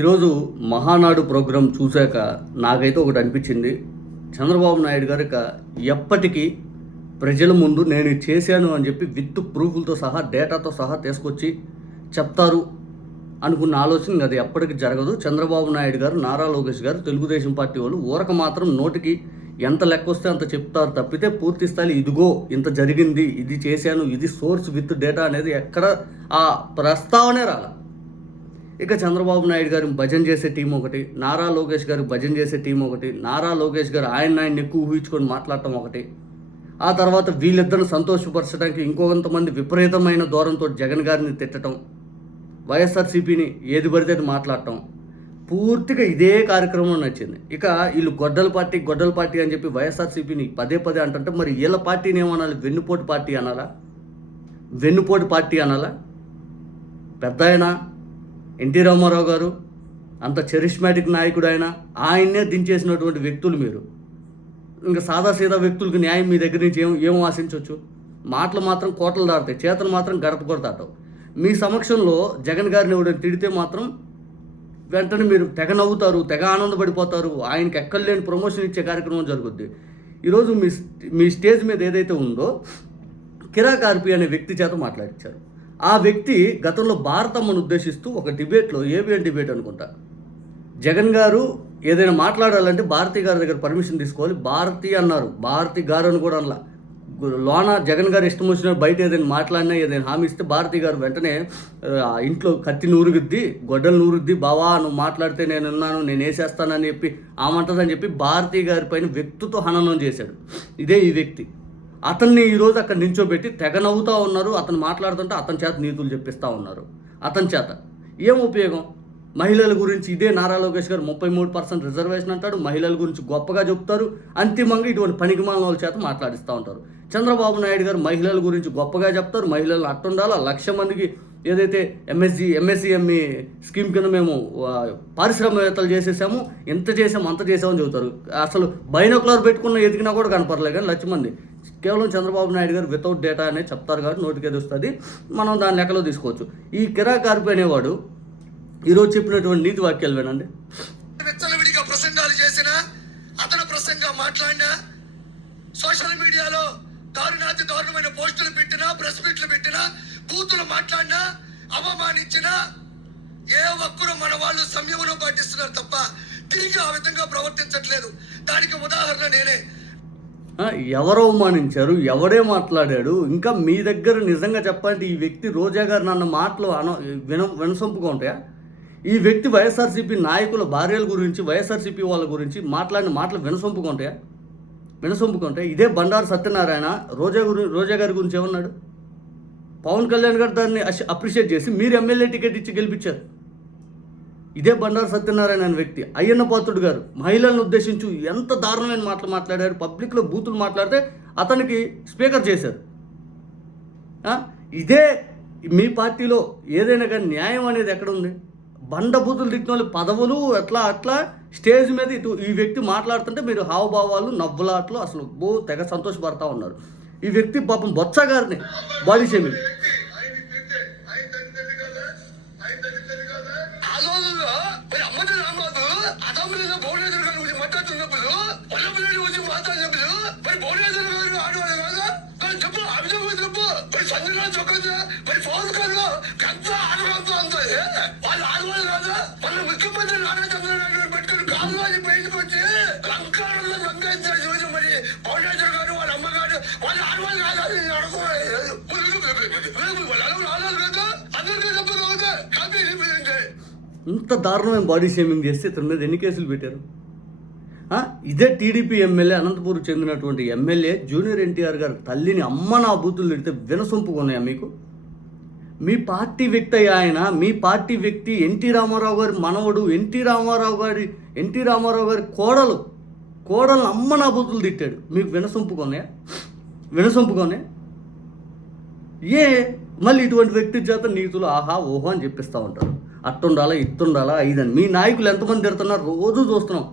ఈరోజు మహానాడు ప్రోగ్రాం చూశాక నాకైతే ఒకటి అనిపించింది. చంద్రబాబు నాయుడు గారు ఇక ఎప్పటికీ ప్రజల ముందు నేను ఇది చేశాను అని చెప్పి విత్ ప్రూఫ్లతో సహా డేటాతో సహా తీసుకొచ్చి చెప్తారు అనుకున్న ఆలోచన అది ఎప్పటికీ జరగదు. చంద్రబాబు నాయుడు గారు, నారా లోకేష్ గారు, తెలుగుదేశం పార్టీ వాళ్ళు ఊరక మాత్రం నోటికి ఎంత లెక్క వస్తే అంత చెప్తారు తప్పితే పూర్తి స్థాయి ఇదిగో ఇంత జరిగింది, ఇది చేశాను, ఇది సోర్స్ విత్ డేటా అనేది ఎక్కడ ఆ ప్రస్తావనే రాల. ఇక చంద్రబాబు నాయుడు గారు భజన చేసే టీం ఒకటి, నారా లోకేష్ గారు భజన చేసే టీం ఒకటి, నారా లోకేష్ గారు ఆయన ఎక్కువ ఊహించుకొని మాట్లాడటం ఒకటి, ఆ తర్వాత వీళ్ళిద్దరిని సంతోషపరచడానికి ఇంకొంతమంది విపరీతమైన దూరంతో జగన్ గారిని తిట్టడం, వైఎస్ఆర్సీపీని ఏది పడితే అది మాట్లాడటం, పూర్తిగా ఇదే కార్యక్రమం నచ్చింది. ఇక వీళ్ళు గొడ్డల పార్టీ అని చెప్పి వైఎస్ఆర్సీపీని పదే అంటుంటే మరి వీళ్ళ పార్టీని ఏమనాలి? వెన్నుపోటు పార్టీ అనాలా? వెన్నుపోటు పార్టీ అనాలా? పెద్ద ఆయన ఎన్టీ రామారావు గారు అంత చరిష్మాటిక్ నాయకుడు, ఆయన్నే దించేసినటువంటి వ్యక్తులు మీరు. ఇంకా సాదాసీదా వ్యక్తులకు న్యాయం మీ దగ్గర నుంచి ఏం ఆశించవచ్చు? మాటలు మాత్రం కోటలు దాటుతాయి, చేతలు మాత్రం గడప కూడా దాటవు. మీ సమక్షంలో జగన్ గారిని ఎవరైనా తిడితే మాత్రం వెంటనే మీరు తెగ నవ్వుతారు, తెగ ఆనందపడిపోతారు, ఆయనకి ఎక్కడలేని ప్రమోషన్ ఇచ్చే కార్యక్రమం జరుగుద్ది. ఈరోజు మీ స్టేజ్ మీద ఏదైతే ఉందో కిరాక్ ఆర్పి అనే వ్యక్తి చేత మాట్లాడించారు. ఆ వ్యక్తి గతంలో భారతమ్మను ఉద్దేశిస్తూ ఒక డిబేట్లో, ఏబిఎన్ డిబేట్ అనుకుంటా, జగన్ గారు ఏదైనా మాట్లాడాలంటే భారతి గారి దగ్గర పర్మిషన్ తీసుకోవాలి, భారతి అన్నారు, భారతి గారు అని కూడా అనలా. లోన జగన్ గారు ఇష్టం వచ్చిన బయట ఏదైనా మాట్లాడినా ఏదైనా హామీ ఇస్తే భారతి గారు వెంటనే ఇంట్లో కత్తి నూరుగుద్ది, గొడ్డలు నూరుద్ది, బావా నువ్వు మాట్లాడితే నేను ఉన్నాను, నేను వేసేస్తానని చెప్పి ఆమంటదని చెప్పి భారతి గారి పైన వ్యక్తితో హననం చేశాడు. ఇదే ఈ వ్యక్తి. అతన్ని ఈరోజు అక్కడ నించోబెట్టి తెగ నవ్వుతూ ఉన్నారు. అతను మాట్లాడుతుంటే అతని చేత నీతులు చెప్పిస్తూ ఉన్నారు. అతని చేత ఏం ఉపయోగం? మహిళల గురించి ఇదే నారా లోకేష్ గారు 33% రిజర్వేషన్ అంటాడు, మహిళల గురించి గొప్పగా చెప్తారు, అంతిమంగా ఇటువంటి పనికిమాలిన వాళ్ళ చేత మాట్లాడిస్తూ ఉంటారు. చంద్రబాబు నాయుడు గారు మహిళల గురించి గొప్పగా చెప్తారు, మహిళలు అట్టుండాలా, 1,00,000 మందికి ఏదైతే ఎంఎస్సిఎంఈ స్కీమ్ కింద మేము పారిశ్రామికవేత్తలు చేసేసాము, ఎంత చేసాము అంత చేసామని చెబుతారు. అసలు బైనోకులర్ పెట్టుకున్న ఎదిగినా కూడా కనపడలేదు కానీ 1,00,000 మంది. కేవలం చంద్రబాబు నాయుడు గారు వితౌట్ డేటా అనేది చెప్తారు కాబట్టి నోటికి ఏది వస్తుంది, మనం దాని లెక్కలో తీసుకోవచ్చు. ఈ కిరాక్ ఆర్పి అనేవాడు ఈరోజు చెప్పినటువంటి నీతి వాక్యాలు వినండి. విచ్చలవిడిగా ప్రసంగాలు చేసిన అతను ప్రసంగం మాట్లాడినా, సోషల్ మీడియాలో దారుణమైన పోస్టులు పెట్టినా, ప్రెస్ మీట్లు పెట్టినా, బూతులు మాట్లాడినా, అవమానించినా ఏ ఒక్కరు మన వాళ్ళు సంయమనం పాటిస్తున్నారు తప్ప తిరిగి ఆ విధంగా ప్రవర్తించట్లేదు. దానికి ఉదాహరణ నేనే. ఎవరు అవమానించారు, ఎవడే మాట్లాడాడు? ఇంకా మీ దగ్గర నిజంగా చెప్పాలంటే ఈ వ్యక్తి రోజా గారు నన్న మాటలు వినసొంపుగా ఉంటాయా? ఈ వ్యక్తి వైఎస్ఆర్సీపీ నాయకుల భార్యల గురించి, వైఎస్ఆర్సీపీ వాళ్ళ గురించి మాట్లాడిన మాటలు వినసొంపుగా ఉంటాయా? ఇదే బండారు సత్యనారాయణ రోజా గారి గురించి ఏమన్నాడు? పవన్ కళ్యాణ్ గారు దాన్ని అప్రిషియేట్ చేసి మీరు ఎమ్మెల్యే టికెట్ ఇచ్చి గెలిపించారు. ఇదే బండారు సత్యనారాయణ అనే వ్యక్తి, అయ్యన్న పాత్రుడు గారు మహిళలను ఉద్దేశించి ఎంత దారుణమైన మాటలు మాట్లాడారు, పబ్లిక్లో బూతులు మాట్లాడితే అతనికి స్పీకర్ చేశారు. ఇదే మీ పార్టీలో ఏదైనా కానీ న్యాయం అనేది ఎక్కడ ఉంది? బండబూతులు తిట్టిన వాళ్ళు పదవులు అట్లా స్టేజ్ మీద ఈ వ్యక్తి మాట్లాడుతుంటే మీరు హావభావాలు, నవ్వులాట్లు అసలు తెగ సంతోషపడతా ఉన్నారు. ఈ వ్యక్తి పాపం బొత్స గారిని బాడీ షేమింగ్. ముఖ్యమంత్రి నారా చంద్రబాబు పెట్టుకుని కాలువని బయటకు వచ్చి లంకారంలో సంపాదించారు. చూసి మరి పౌరేశ్వర్ గారు, వాళ్ళ అమ్మగారు, వాళ్ళ ఆడవాళ్ళు కాదు ఇంత దారుణమైన బాడీ షేమింగ్ చేస్తే ఇతని మీద ఎన్ని కేసులు పెట్టారు? ఇదే టీడీపీ ఎమ్మెల్యే, అనంతపురం చెందినటువంటి ఎమ్మెల్యే జూనియర్ ఎన్టీఆర్ గారు తల్లిని అమ్మ నా బూతులు తిడితే వినసొంపుగా ఉన్నాయా మీకు? మీ పార్టీ వ్యక్తి ఆయన, మీ పార్టీ వ్యక్తి ఎన్టీ రామారావు గారి మనవడు, ఎన్టీ రామారావు గారి కోడలను అమ్మ నా బూతులు తిట్టాడు. మీకు వినసొంపుకొనే మళ్ళీ ఇటువంటి వ్యక్తి చేత నీతులు ఆహా ఓహో అని చెప్పిస్తూ ఉంటారు. అట్టుండాలా ఇట్టుండాలా ఇదని. మీ నాయకులు ఎంతమంది తిడుతున్నారు రోజు చూస్తున్నాం.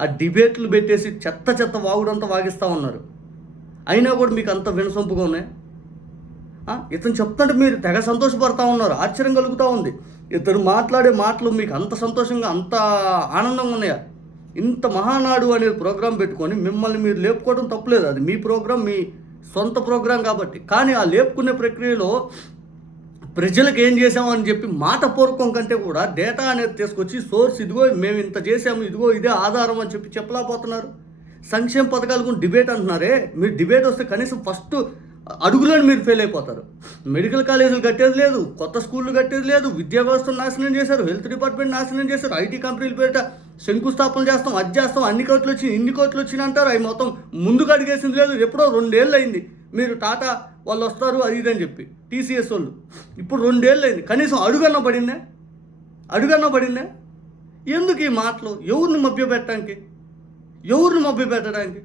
ఆ డిబేట్లు పెట్టేసి చెత్త వాగుడంతా వాగిస్తూ ఉన్నారు. అయినా కూడా మీకు అంత వినసొంపుగా ఉన్నాయి. ఇతను చెప్తుంటే మీరు తెగ సంతోషపడతా ఉన్నారు, ఆశ్చర్యం కలుగుతూ ఉంది. ఇతను మాట్లాడే మాటలు మీకు అంత సంతోషంగా అంత ఆనందంగా ఉన్నాయా? ఇంత మహానాడు అనే ప్రోగ్రాం పెట్టుకొని మిమ్మల్ని మీరు లేపుకోవడం తప్పులేదు, అది మీ ప్రోగ్రాం, మీ సొంత ప్రోగ్రాం కాబట్టి. కానీ ఆ లేపుకునే ప్రక్రియలో ప్రజలకు ఏం చేసామని చెప్పి మాటపూర్వకం కంటే కూడా డేటా అనేది తీసుకొచ్చి సోర్స్ ఇదిగో మేము ఇంత చేసాము, ఇదిగో ఇదే ఆధారం అని చెప్పి చెప్పలేకపోతున్నారు. సంక్షేమ పథకాల గురించి డిబేట్ అంటున్నారే, మీరు డిబేట్ వస్తే కనీసం ఫస్ట్ అడుగులను మీరు ఫెయిల్ అయిపోతారు. మెడికల్ కాలేజీలు కట్టేది లేదు, కొత్త స్కూళ్ళు కట్టేది లేదు, విద్యా వ్యవస్థను నాశనం చేశారు, హెల్త్ డిపార్ట్మెంట్ నాశనం చేశారు, ఐటీ కంపెనీల పేరిట శంకుస్థాపన చేస్తాం, అది చేస్తాం, అన్ని కోట్లు వచ్చి ఇన్ని కోట్లు వచ్చినాయి అంటారు. అవి మొత్తం ముందుకు అడిగేసింది లేదు. ఎప్పుడో 2 ఏళ్ళు అయింది మీరు టాటా వాళ్ళు వస్తారు అది ఇది అని చెప్పి టీసీఎస్ వాళ్ళు, ఇప్పుడు 2 ఏళ్ళు అయింది. కనీసం అడుగన్నా పడిందా? ఎందుకు ఈ మాటలు? ఎవరిని మభ్యపెట్టడానికి?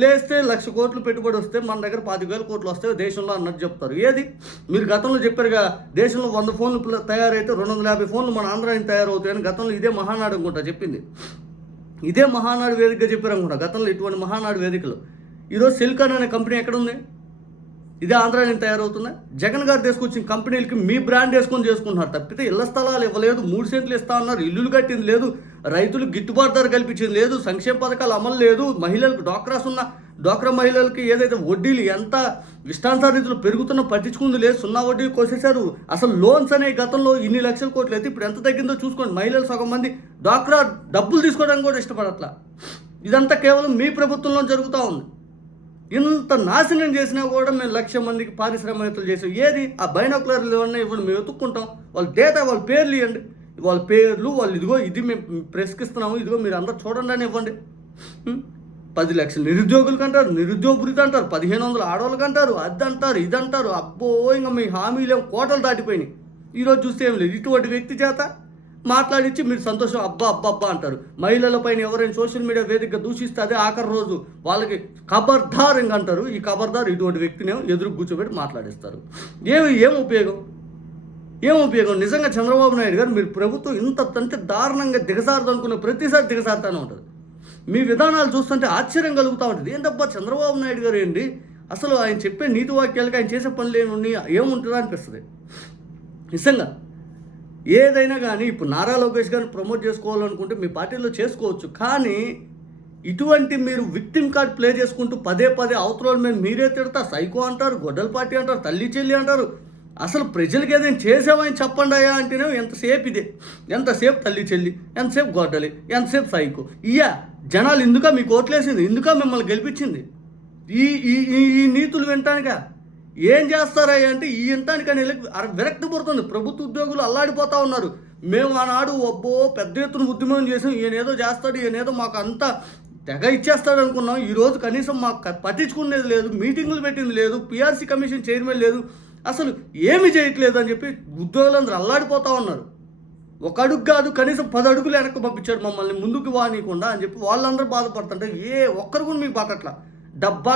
లేస్తే 1,00,000 కోట్లు పెట్టుబడి వస్తే మన దగ్గర 25,000 కోట్లు వస్తాయి దేశంలో అన్నట్టు చెప్తారు. ఏది మీరు గతంలో చెప్పారుగా, దేశంలో 100 ఫోన్లు తయారైతే 250 ఫోన్లు మన ఆంధ్రానికి తయారవుతాయని గతంలో ఇదే మహానాడు అనుకుంటా చెప్పింది. ఇదే మహానాడు వేదికగా చెప్పారు అనుకుంటా గతంలో ఇటువంటి మహానాడు వేదికలు. ఈరోజు సిలికాన్ అనే కంపెనీ ఎక్కడుంది? ఇదే ఆంధ్రా నుంచి తయారవుతుందా? జగన్ గారు తీసుకొచ్చిన కంపెనీలకి మీ బ్రాండ్ వేసుకొని చేసుకుంటున్నారు తప్పితే ఇళ్ల స్థలాలు ఇవ్వలేదు, 3 సెంట్లు ఇస్తా ఉన్నారు, ఇల్లులు కట్టింది లేదు, రైతులకు గిట్టుబాటు ధర కల్పించింది లేదు, సంక్షేమ పథకాలు అమలు లేదు, మహిళలకు డ్వాక్రా మహిళలకి ఏదైతే వడ్డీలు ఎంత ఇష్టానుసార రీతిలో పెరుగుతున్నా పట్టించుకుంది లేదు, 0 వడ్డీ కోసేశారు. అసలు లోన్స్ అనే గతంలో ఇన్ని లక్షల కోట్లు అయితే ఇప్పుడు ఎంత తగ్గిందో చూసుకోండి. మహిళలు సగం మంది డ్వాక్రా డబ్బులు తీసుకోవడానికి కూడా ఇష్టపడట్లా. ఇదంతా కేవలం మీ ప్రభుత్వంలో జరుగుతూ ఉంది. ఇంత నాశనం చేసినా కూడా మేము 1,00,000 మందికి పారిశ్రామికవేత్తలు చేసాం. ఏది ఆ బైనాకులర్లు ఇవన్నీ ఇవ్వండి, మేము వెతుక్కుంటాం. వాళ్ళ డేటా, వాళ్ళ పేర్లు ఇవ్వండి, వాళ్ళ పేర్లు, వాళ్ళు ఇదిగో ఇది మేము ప్రెస్కి ఇస్తున్నాము, ఇదిగో మీరు అందరూ చూడండి అని ఇవ్వండి. 10 లక్షలు నిరుద్యోగులకు అంటారు, నిరుద్యోగ భృతి అంటారు, 1,500 ఆడవాళ్ళకి అంటారు, అది అంటారు, ఇది అంటారు. అబ్బో ఇంకా మీ హామీలేం కోటలు దాటిపోయినాయి. ఈరోజు చూస్తే ఏం లేదు. ఇటువంటి వ్యక్తి చేత మాట్లాడించి మీరు సంతోషం అబ్బా అంటారు. మహిళల పైన ఎవరైనా సోషల్ మీడియా వేదికగా దూషిస్తే అదే ఆఖరి రోజు వాళ్ళకి ఖబర్దార్ ఇంక అంటారు. ఈ ఖబర్దార్ ఇటువంటి వ్యక్తిని ఎదురు కూర్చోబెట్టి మాట్లాడిస్తారు. ఏం ఉపయోగం? నిజంగా చంద్రబాబు నాయుడు గారు మీరు ప్రభుత్వం ఇంత దారుణంగా దిగజారదు అనుకున్న ప్రతిసారి దిగజారుతానే ఉంటుంది. మీ విధానాలు చూస్తుంటే ఆశ్చర్యం కలుగుతూ ఉంటుంది. ఏంటబ్బా చంద్రబాబు నాయుడు గారు ఏంటి అసలు ఆయన చెప్పే నీతి వాక్యాలకి ఆయన చేసే పనులు ఏముంటుందా అనిపిస్తుంది నిజంగా. ఏదైనా కానీ ఇప్పుడు నారా లోకేష్ గారిని ప్రమోట్ చేసుకోవాలనుకుంటే మీ పార్టీలో చేసుకోవచ్చు. కానీ ఇటువంటి మీరు విక్టిమ్ కార్డ్ ప్లే చేసుకుంటూ పదే అవతల మేము మీరే తిడతా, సైకో అంటారు, గొడ్డల పార్టీ అంటారు, తల్లి చెల్లి అంటారు. అసలు ప్రజలకి ఏదైనా చేసామని చెప్పండి అయ్యా అంటేనే ఎంతసేపు తల్లి చెల్లి, ఎంతసేపు గొడ్డలి, ఎంతసేపు సైకో. జనాలు ఇందుక మీకు ఓట్లేసింది, ఇందుక మిమ్మల్ని గెలిపించింది. ఈ నీతులు వినటానికా? ఏం చేస్తారయ్యా అంటే ఈ వినటానికి అనేది విరక్తి పుడుతుంది. ప్రభుత్వ ఉద్యోగులు అల్లాడిపోతూ ఉన్నారు. మేము ఆనాడు పెద్ద ఎత్తున ఉద్యమం చేసాం, ఈయనేదో చేస్తాడు, ఈయనేదో మాకు అంతా తెగ ఇచ్చేస్తాడు అనుకున్నాం. ఈరోజు కనీసం మాకు పట్టించుకునేది లేదు, మీటింగులు పెట్టింది లేదు, పిఆర్సీ కమిషన్ చైర్మన్ లేదు, అసలు ఏమి చేయట్లేదు అని చెప్పి ఉద్యోగులందరూ అల్లాడిపోతూ ఉన్నారు. ఒక అడుగు కాదు కనీసం 10 అడుగులు వెనక్కి పంపించాడు మమ్మల్ని ముందుకు వానీయకుండా అని చెప్పి వాళ్ళందరూ బాధపడుతుంటే ఒక్కరు కూడా మీకు పట్టట్లా. డబ్బా